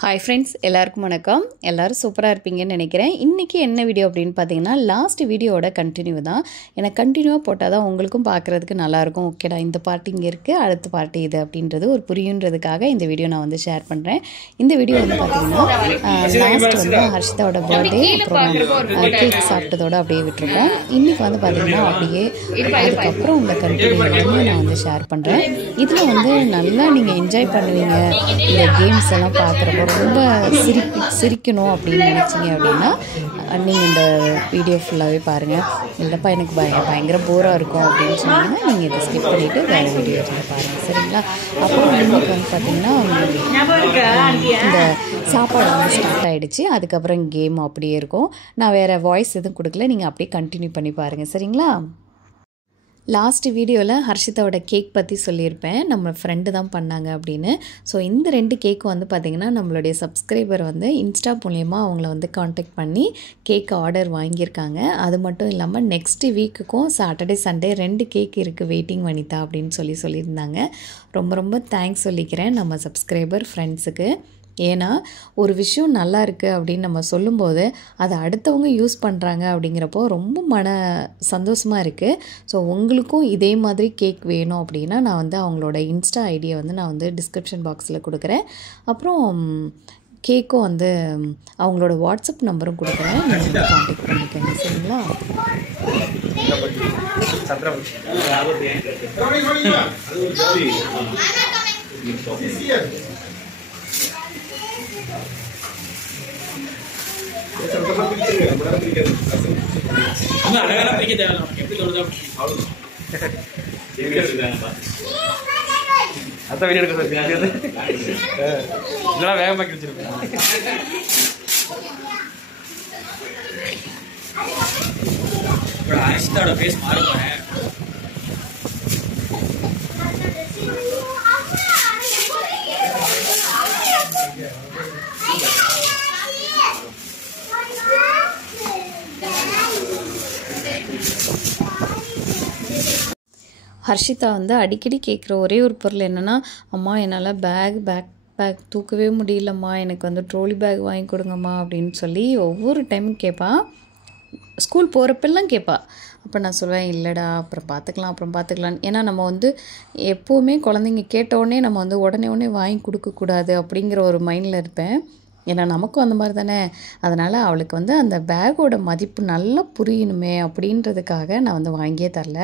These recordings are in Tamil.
Hi friends, எல்லாருக்கும் வணக்கம். எல்லாரும் சூப்பரா இருப்பீங்கன்னு நினைக்கிறேன். இன்னைக்கு என்ன வீடியோ அப்படினு பாத்தீங்கன்னா லாஸ்ட் வீடியோவோட கண்டினியூ தான். எனக்கு கண்டினியூவா போட்டா தான் உங்களுக்கும் பார்க்கிறதுக்கு நல்லா இருக்கும். ஓகேடா இந்த பார்ட் இங்க இருக்கு, அடுத்த பார்ட் இது அப்படின்றது ஒரு புரியும்ன்றதுக்காக இந்த வீடியோ நான் வந்து ஷேர் பண்றேன். இந்த வீடியோ வந்து பாத்தீங்கன்னா லாஸ்ட் வந்து ஹர்ஷிதாவோட பர்த்டே அப்புறம் கேக் சாப்பிட்டதோட அப்படியே விட்டுருக்கோம். இன்னைக்கு வந்து பாத்தீங்கன்னா அப்படியே அதுக்கப்புறம் உள்ள கண்டினியூ வந்து நான் வந்து ஷேர் பண்றேன். இதுல வந்து நல்லா நீங்க என்ஜாய் பண்ணுவீங்க. இந்த கேம்ஸ் எல்லாம் பார்க்குறப்போ ரொம்ப சிரிக்கணும் அப்படின்னு நினச்சிங்க அப்படின்னா நீங்கள் இந்த வீடியோ ஃபுல்லாகவே பாருங்கள். இல்லைப்பா எனக்கு பயங்கர போராக இருக்கும் அப்படின்னு சொன்னீங்கன்னா நீங்கள் இதை ஸ்கிப் பண்ணிவிட்டு வேறு வீடியோ எடுத்து பாருங்கள், சரிங்களா? அப்புறம் இன்னைக்கு வந்து பார்த்தீங்கன்னா இந்த சாப்பாடு வந்து ஸ்டார்ட் ஆகிடுச்சு. அதுக்கப்புறம் கேம் அப்படியே இருக்கும். நான் வேறு வாய்ஸ் எதுவும் கொடுக்கல, நீங்கள் அப்படியே கண்டினியூ பண்ணி பாருங்கள், சரிங்களா? லாஸ்ட் வீடியோவில் ஹர்ஷிதாவோட கேக் பற்றி சொல்லியிருப்பேன், நம்ம ஃப்ரெண்டு தான் பண்ணாங்க அப்படின்னு. ஸோ இந்த 2 கேக் வந்து பார்த்திங்கன்னா நம்மளுடைய சப்ஸ்கிரைபர் வந்து இன்ஸ்டா மூலயமா அவங்கள வந்து காண்டாக்ட் பண்ணி கேக் ஆர்டர் வாங்கியிருக்காங்க. அது மட்டும் இல்லாமல் நெக்ஸ்ட் வீக்குக்கும் சாட்டர்டே சண்டே 2 கேக் இருக்குது வெயிட்டிங் வனிதா அப்படின்னு சொல்லியிருந்தாங்க. ரொம்ப ரொம்ப தேங்க்ஸ் சொல்லிக்கிறேன் நம்ம சப்ஸ்கிரைபர் ஃப்ரெண்ட்ஸுக்கு. ஏன்னா ஒரு விஷயம் நல்லா இருக்குது அப்படின்னு நம்ம சொல்லும்போது அதை அடுத்தவங்க யூஸ் பண்ணுறாங்க அப்படிங்கிறப்போ ரொம்ப சந்தோஷமாக இருக்குது. ஸோ உங்களுக்கும் இதே மாதிரி கேக் வேணும் அப்படின்னா நான் வந்து அவங்களோட இன்ஸ்டா ஐடியை வந்து நான் வந்து டிஸ்கிரிப்ஷன் பாக்ஸில் கொடுக்குறேன். அப்புறம் கேக்கும் வந்து அவங்களோட வாட்ஸ்அப் நம்பரும் கொடுக்குறேன், நீங்கள் வந்து கான்டாக்ட் பண்ணிக்கோங்க, சரிங்களா? ஹர்ஷிதாவோட பேஸ் மாறுங்க. ஹர்ஷிதா வந்து அடிக்கடி கேட்குற ஒரே ஒரு பொருள் என்னென்னா, அம்மா என்னால் பேக் தூக்கவே முடியலம்மா, எனக்கு வந்து ட்ரோலி பேக் வாங்கி கொடுங்கம்மா அப்படின்னு சொல்லி ஒவ்வொரு டைமும் கேட்பா. ஸ்கூல் போகிறப்பெல்லாம் கேட்பா. அப்போ நான் சொல்வேன், இல்லைடா அப்புறம் பார்த்துக்கலாம். ஏன்னா நம்ம வந்து எப்போவுமே குழந்தைங்க கேட்டவுடனே நம்ம வந்து உடனே வாங்கி கொடுக்கக்கூடாது அப்படிங்கிற ஒரு மைண்டில் இருப்பேன். ஏன்னா நமக்கும் அந்த மாதிரி தானே. அதனால் அவளுக்கு வந்து அந்த பேக்கோட மதிப்பு நல்லா புரியணுமே அப்படின்றதுக்காக நான் வந்து வாங்கியே தரல.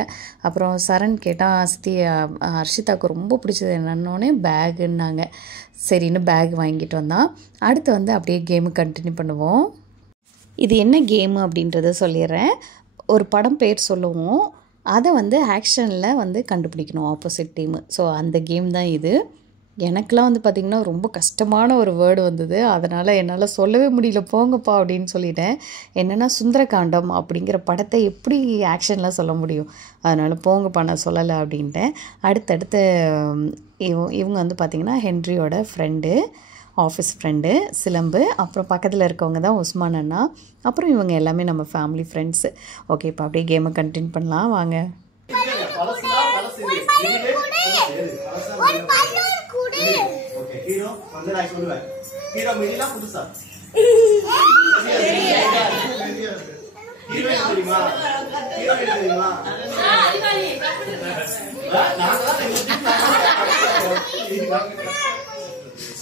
அப்புறம் சரண் கேட்டால், சித்தி ஹர்ஷிதாவுக்கு ரொம்ப பிடிச்சது என்னன்னோடனே பேக்குன்னாங்க. சரின்னு பேக் வாங்கிட்டு வந்தான். அடுத்து வந்து அப்படியே கேமு கண்டினியூ பண்ணுவோம். இது என்ன கேமு அப்படின்றத சொல்லிடுறேன். ஒரு படம் பேர் சொல்லுவோம், அதை வந்து ஆக்ஷனில் வந்து கண்டுபிடிக்கணும் ஆப்போசிட் டீமு. ஸோ அந்த கேம் தான் இது. எனக்கெலாம் வந்து பார்த்திங்கன்னா ரொம்ப கஷ்டமான ஒரு வேர்டு வந்தது. அதனால் என்னால் சொல்லவே முடியல, போங்கப்பா அப்படின்னு சொல்லிட்டேன். என்னென்னா சுந்தரகாண்டம் அப்படிங்கிற படத்தை எப்படி ஆக்ஷனில் சொல்ல முடியும், அதனால் போங்கப்பா நான் சொல்லலை அப்படின்ட்டேன். அடுத்தடுத்து இவங்க வந்து பார்த்திங்கன்னா ஹென்ரியோட ஃப்ரெண்டு, ஆஃபீஸ் ஃப்ரெண்டு சிலம்பு. அப்புறம் பக்கத்தில் இருக்கவங்க தான் உஸ்மான் அண்ணா. அப்புறம் இவங்க எல்லாமே நம்ம ஃபேமிலி ஃப்ரெண்ட்ஸு. ஓகே, இப்போ அப்படியே கேமை கண்டினியூ பண்ணலாம் வாங்க.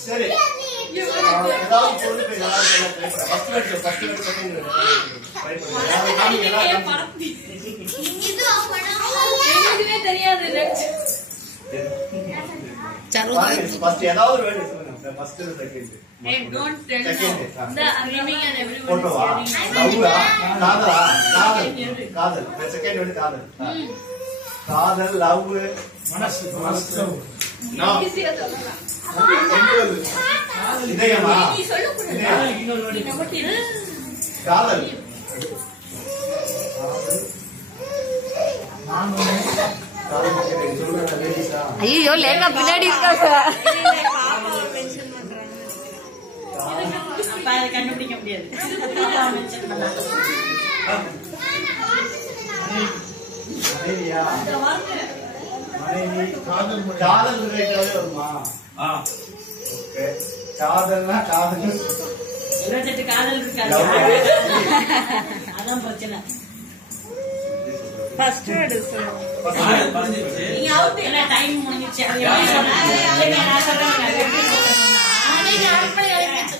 சரி, காதல், லவ், இதயமா, காதல், ஐயோ லேக்கா பின்னாடி இருக்காங்க. கண்டுபிடிக்க முடியாது. காதல் ரிலேட்டடாவே வருமா? ஓகே காதல்னா காதல். 28 காதல் இருக்காது. அதான் பிரச்சனை. ஃபர்ஸ்ட் வேர்டு சொல்லுங்க. நீங்க அவுட் இல்ல டைம் முடிஞ்சிச்சு. நான் சொல்றேன். நீங்க அப்படியே எழுதிச்சு.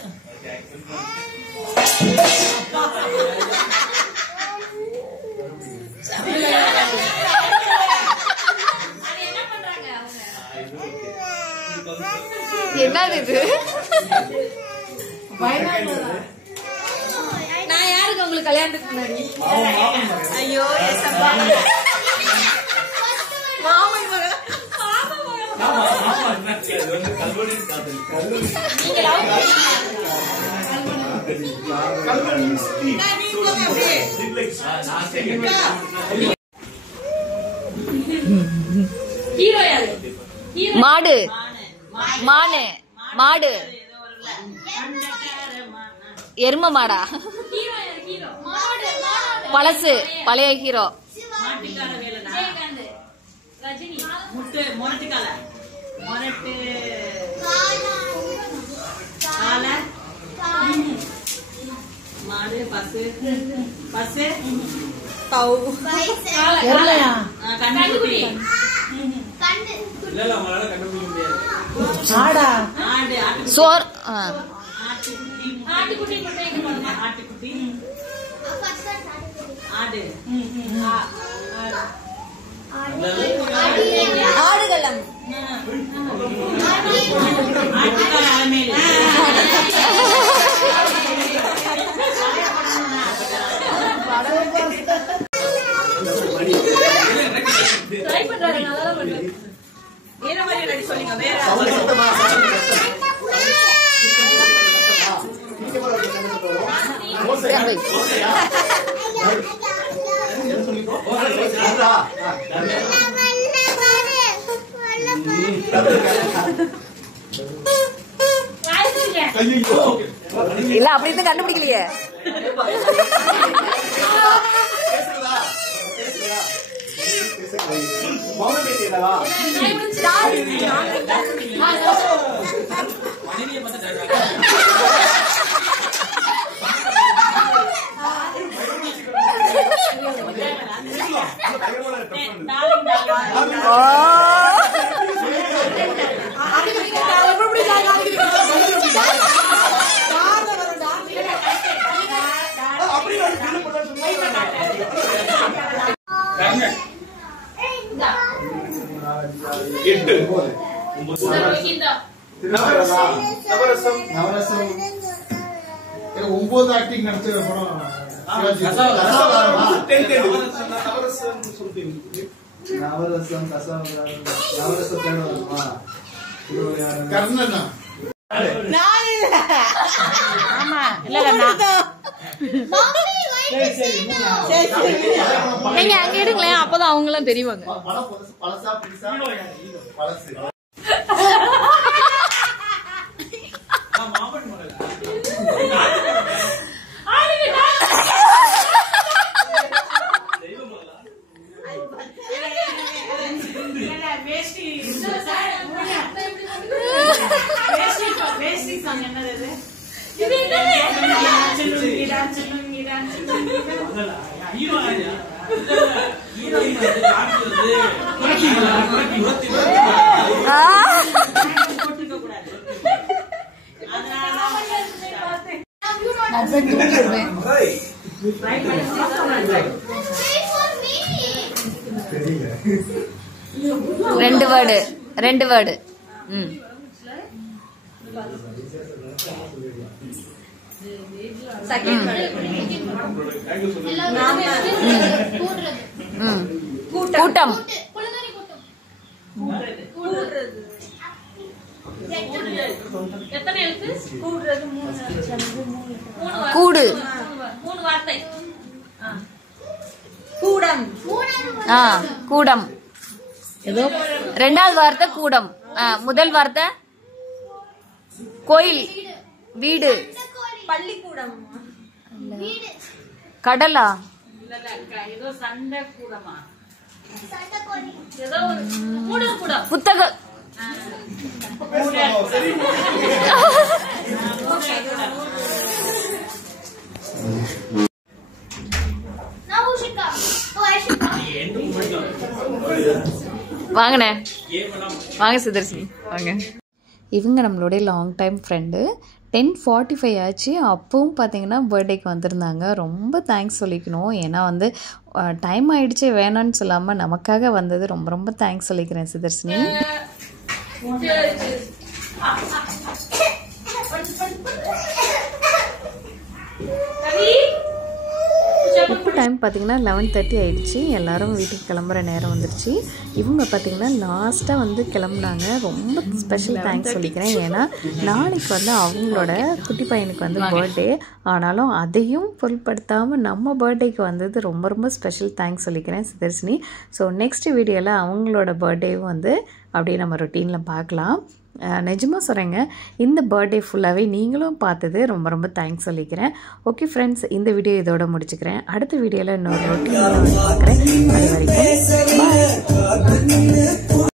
என்னது இது? நான் யாருக்கு உங்களுக்கு கல்யாணத்துக்கு முன்னாடி? ஐயோ ஏசப்பா. மாமன் மகன். நீங்க லவ் ஹீரோ யாரு? மாடு மானு மாடு எரும மாடா ஹீரோ யாரு? ஹீரோ பழசு பழைய ஹீரோ மாட்டுக்கார வேலனா ரஜினி முட்டு மொரட்டுக்கால மொரட்டு கால மாடு பசு பசு கவு. எருமையா? கண்ணுக்குட்டி ஆடா. ஆடு சோர் ஆட்டுக்குட்டி மட்டும் எங்க போடுங்க? ஆட்டுக்குட்டி ஆடு ஆடுகளம். ஆட்டுக்கார அலமேலு ட்ரை பண்றாரு. நல்லா பண்றாரு. வேற மாதிரி ரெடி சொல்லுங்க. வேற இல்ல அப்படின்னு கண்டுபிடிக்கலையே. நவரசம் 9 ஆக்டிங் நடிச்ச படம் நவரசம் நவரசம் கர்ணனா ஆமா இல்ல நீங்க அங்க எடுங்களேன், அப்பதான் அவங்க எல்லாம் தெரிவாங்க. பழசா புதுசா பழசு ரெண்டு வேர்டு கூட்டம் எத்தனை எழுத்து? கூடு 3 வார்த்தை. கூடம். கூடம். ரெண்டாவது வார்த்தை கூடம். முதல் வார்த்தை கோயில் வீடு பள்ளிக்கூடம். கடலா ஏதோ சண்டை கூடமா ஏதோ ஒரு கூடம் புத்தக வாங்கண்ணே, வாங்க சுதர்ஷினி வாங்க. இவங்க நம்மளுடைய லாங் டைம் ஃப்ரெண்டு. 10:45 ஆச்சு. அப்பவும் பார்த்தீங்கன்னா பர்த்டேக்கு வந்திருந்தாங்க. ரொம்ப தேங்க்ஸ் சொல்லிக்கணும். ஏன்னா வந்து டைம் ஆகிடுச்சு வேணான்னு சொல்லாமல் நமக்காக வந்தது. ரொம்ப ரொம்ப தேங்க்ஸ் சொல்லிக்கிறேன் சுதர்ஷினி. இப்போ டைம் பார்த்திங்கன்னா 11:30 ஆகிடுச்சு. எல்லோரும் வீட்டுக்கு கிளம்புற நேரம் வந்துடுச்சு. இவங்க பார்த்திங்கன்னா லாஸ்ட்டாக வந்து கிளம்புனாங்க. ரொம்ப ஸ்பெஷல் தேங்க்ஸ் சொல்லிக்கிறேன். ஏன்னா நாளைக்கு வந்து அவங்களோட குட்டி பையனுக்கு வந்து பர்த்டே. ஆனாலும் அதையும் பொருட்படுத்தாமல் நம்ம பர்த்டேக்கு வந்தது ரொம்ப ரொம்ப ஸ்பெஷல் தேங்க்ஸ் சொல்லிக்கிறேன் சுதர்ஷினி. ஸோ நெக்ஸ்ட் வீடியோவில் அவங்களோட பர்த்டேவும் வந்து அப்படியே நம்ம ரொட்டீனில் பார்க்கலாம். நிஜமாக சொல்கிறேங்க, இந்த பர்த்டே ஃபுல்லாகவே நீங்களும் பார்த்தது ரொம்ப ரொம்ப தேங்க்ஸ் சொல்லிக்கிறேன். ஓகே ஃப்ரெண்ட்ஸ், இந்த வீடியோ இதோட முடிச்சுக்கிறேன். அடுத்த வீடியோவில் இன்னொரு ரொட்டீனில் வந்து பார்க்குறேன். அது வரைக்கும்